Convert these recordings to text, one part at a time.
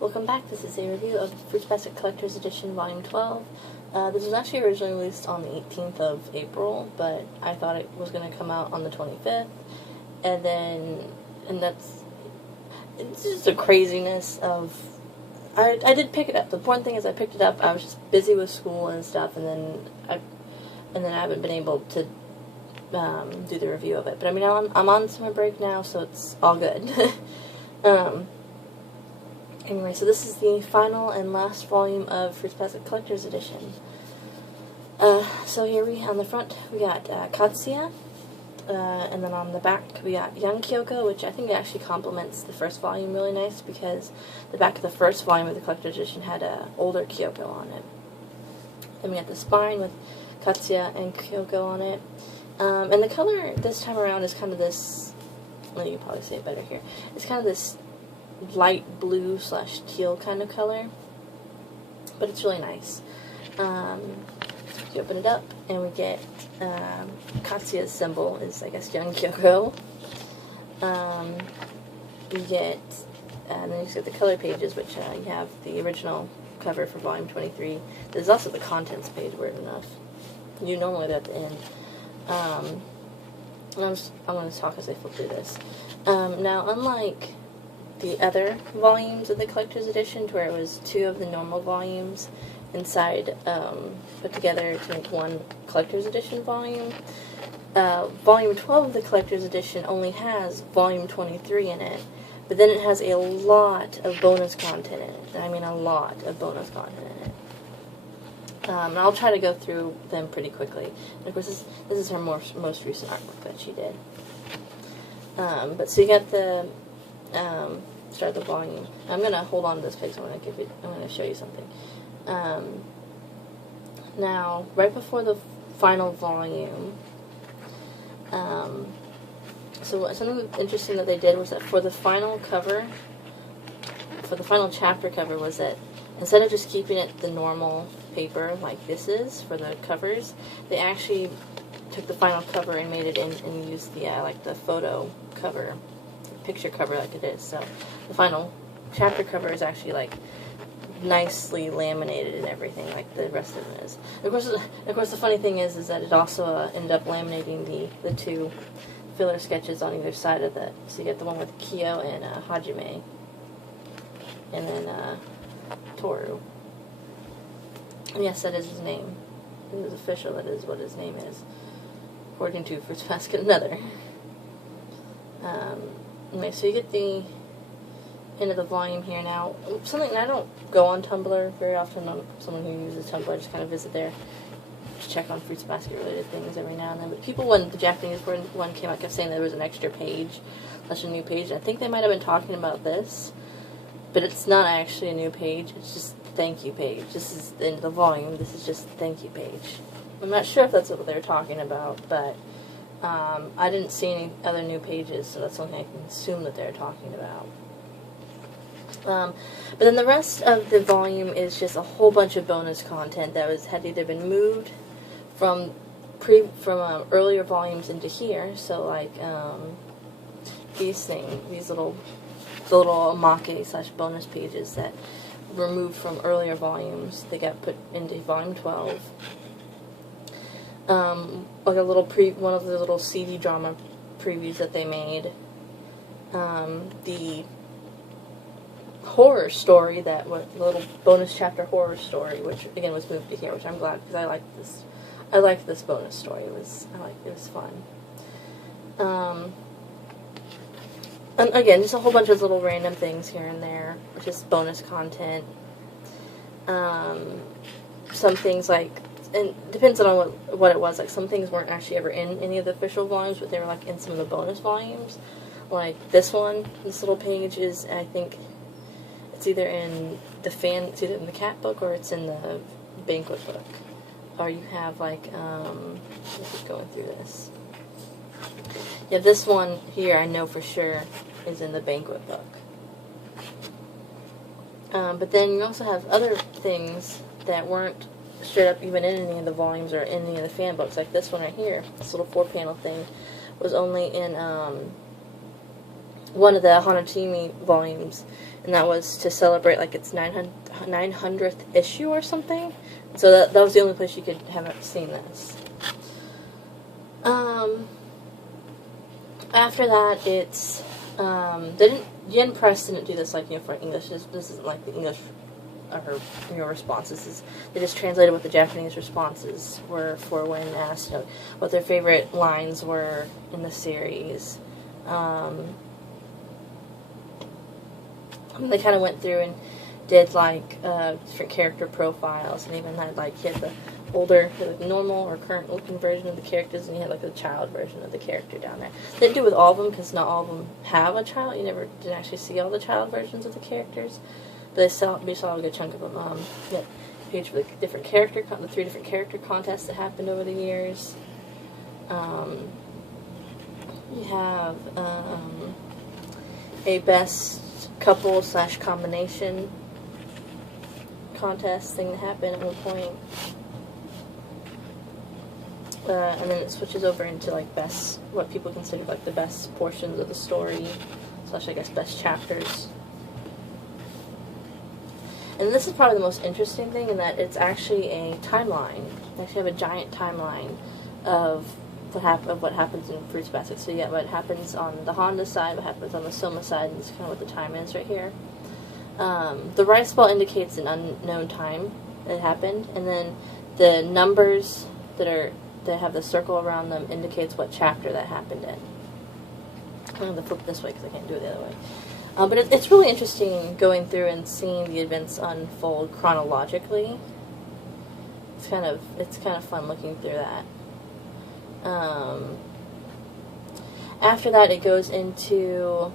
Welcome back. This is a review of Fruits Basket Collector's Edition Volume 12. This was actually originally released on the 18th of April, but I thought it was going to come out on the 25th, and it's just a craziness of, I did pick it up. The important thing is I picked it up, I was just busy with school and stuff, and then I haven't been able to do the review of it. But I mean, I'm on summer break now, so it's all good. Anyway, so this is the final and last volume of Fruits Basket Collector's Edition. So here on the front we got Katsuya, and then on the back we got young Kyoko, which I think actually complements the first volume really nice, because the back of the first volume of the Collector's Edition had older Kyoko on it. Then we got the spine with Katsuya and Kyoko on it. And the color this time around is kind of this, well, you can probably see it better here, it's kind of this light blue / teal kind of color, but it's really nice. You open it up and we get Katsuya's symbol is, I guess, young Kyoko. You get, and then you get the color pages, which you have the original cover for volume 23. There's also the contents page, weird enough. You normally do at the end. And I'm going to talk as I flip through this. Now, unlike the other volumes of the Collector's Edition, to where it was 2 of the normal volumes inside, put together to make one Collector's Edition volume, Volume 12 of the Collector's Edition only has Volume 23 in it, but then it has a lot of bonus content in it. I mean, a lot of bonus content in it. And I'll try to go through them pretty quickly. And of course, this is her most recent artwork that she did. But so you got the start the volume. I'm gonna hold on to this page. I'm gonna show you something. Now, right before the final volume, so something interesting that they did was that for the final cover, for the final chapter cover, was that instead of just keeping it the normal paper like this is for the covers, they actually took the final cover and made it in and used the like the photo cover, picture cover like it is. So the final chapter cover is actually like nicely laminated and everything, like the rest of it is. Of course, the funny thing is that it also ended up laminating the 2 filler sketches on either side of it. So you get the one with Kyo and Hajime, and then Toru. And yes, that is his name. It is official. That is what his name is, according to Fruits Basket Another. Anyway, so you get the end of the volume here now. Something, I don't go on Tumblr very often. I'm someone who uses Tumblr. I just kind of visit there to check on Fruits Basket related things every now and then. But people, when the Japanese one came out, kept saying there was an extra page, such a new page. I think they might have been talking about this, but it's not actually a new page. It's just the thank you page. This is the end of the volume. This is just the thank you page. I'm not sure if that's what they're talking about, but I didn't see any other new pages, so that's something I can assume that they're talking about. But then the rest of the volume is just a whole bunch of bonus content that had either been moved from earlier volumes into here. So like these little omake / bonus pages that were moved from earlier volumes, they got put into volume 12. Like a little one of the little CD drama previews that they made. The horror story, the little bonus chapter horror story, which again was moved to here, which I'm glad, because I liked this bonus story. It was fun. And again, just a whole bunch of little random things here and there, just bonus content. Some things like, and it depends on what it was, like some things weren't actually ever in any of the official volumes, but they were like in some of the bonus volumes. Like this little page is, I think, it's either in the cat book or it's in the banquet book. Or you have like, let's keep going through this. Yeah, this one here I know for sure is in the banquet book. But then you also have other things that weren't straight up even in any of the volumes or in any of the fan books. Like this one right here, this little 4-panel thing, was only in one of the Hanatimi volumes, and that was to celebrate like its 900th issue or something. So that was the only place you could have seen this. After that, it's Yen Press didn't do this like for English. This isn't like the English or responses. They just translated what the Japanese responses were for when asked what their favorite lines were in the series. They kind of went through and did like different character profiles, and even had like you had the older, the normal or current looking version of the characters, and you had like the child version of the character down there. They didn't do it with all of them because not all of them have a child. You never didn't actually see all the child versions of the characters, but we saw a good chunk of them. You had a page for the different character, the 3 different character contests that happened over the years. You have a best couple / combination contest thing that happened at one point. And then it switches over into like what people consider like the best portions of the story / I guess best chapters. And this is probably the most interesting thing in that it's actually a timeline. They actually have a giant timeline of what happens in Fruits Basket. So you get what happens on the Honda side, what happens on the Soma side, and this is kind of what the time is right here. The rice ball indicates an unknown time that it happened, and then the numbers that have the circle around them indicates what chapter that happened in. I'm going to flip this way because I can't do it the other way. But it's really interesting going through and seeing the events unfold chronologically. It's kind of fun looking through that. After that, it goes into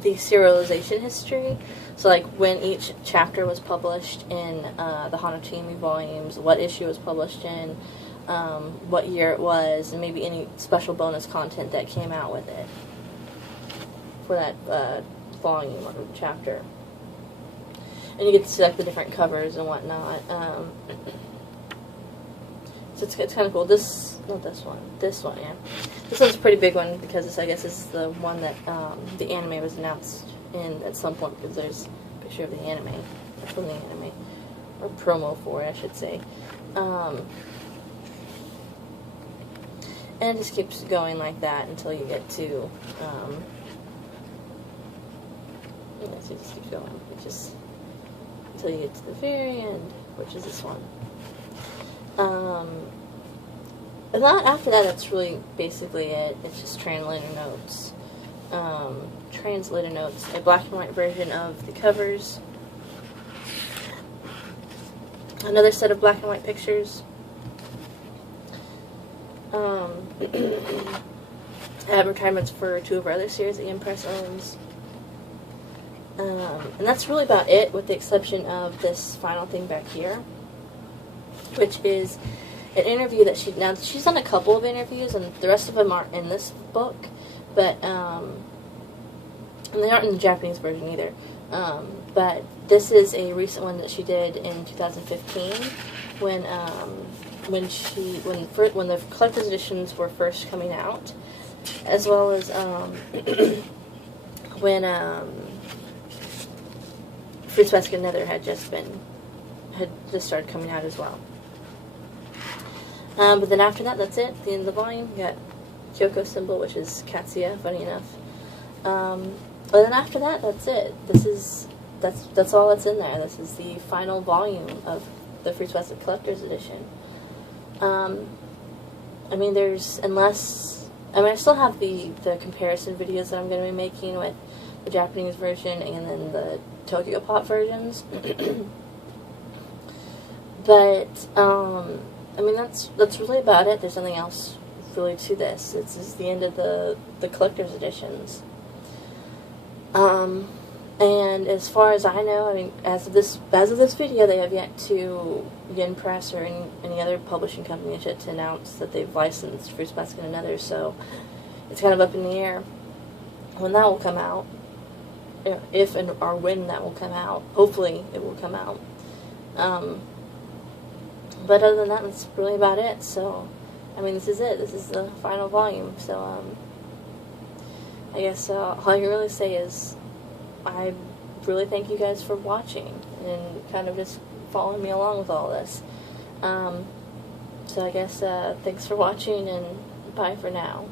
the serialization history. So, like, when each chapter was published in the Hanatimi volumes, what issue was published in, what year it was, and maybe any special bonus content that came out with it for that volume or chapter. And you get to select the different covers and whatnot. So it's kind of cool. This one, yeah. This one's a pretty big one because I guess this is the one that the anime was announced in at some point, because there's a picture of the anime, from the anime, or promo for it, I should say. And it just keeps going like that until you get to, it just keeps going, until you get to the very end, which is this one. And after that, that's really basically it. It's just translator notes. A black and white version of the covers. Another set of black and white pictures. Advertisements for 2 of our other series that Impress owns. And that's really about it, with the exception of this final thing back here, which is an interview that she's done a couple of interviews, and the rest of them aren't in this book, but and they aren't in the Japanese version either. But this is a recent one that she did in 2015 when the collector's editions were first coming out, as well as when Fruits Basket Nether had just started coming out as well. But then after that, that's it. At the end of the volume, you got Kyoko symbol, which is Katsuya, funny enough. But then after that, that's it. That's all that's in there. This is the final volume of the Fruits Basket Collector's Edition. I still have the comparison videos that I'm going to be making with the Japanese version and then the Tokyo Pop versions. But, that's really about it. There's nothing else really to this. This is the end of the collector's editions. And as far as I know, as of this video, they have yet to, Yen Press or any other publishing company has yet to announce that they've licensed Fruits Basket and others, so it's kind of up in the air when that will come out. If or when that will come out. Hopefully it will come out. But other than that, that's really about it. So, this is it. This is the final volume. So, I guess all I can really say is I really thank you guys for watching and kind of just following me along with all this. So I guess thanks for watching, and bye for now.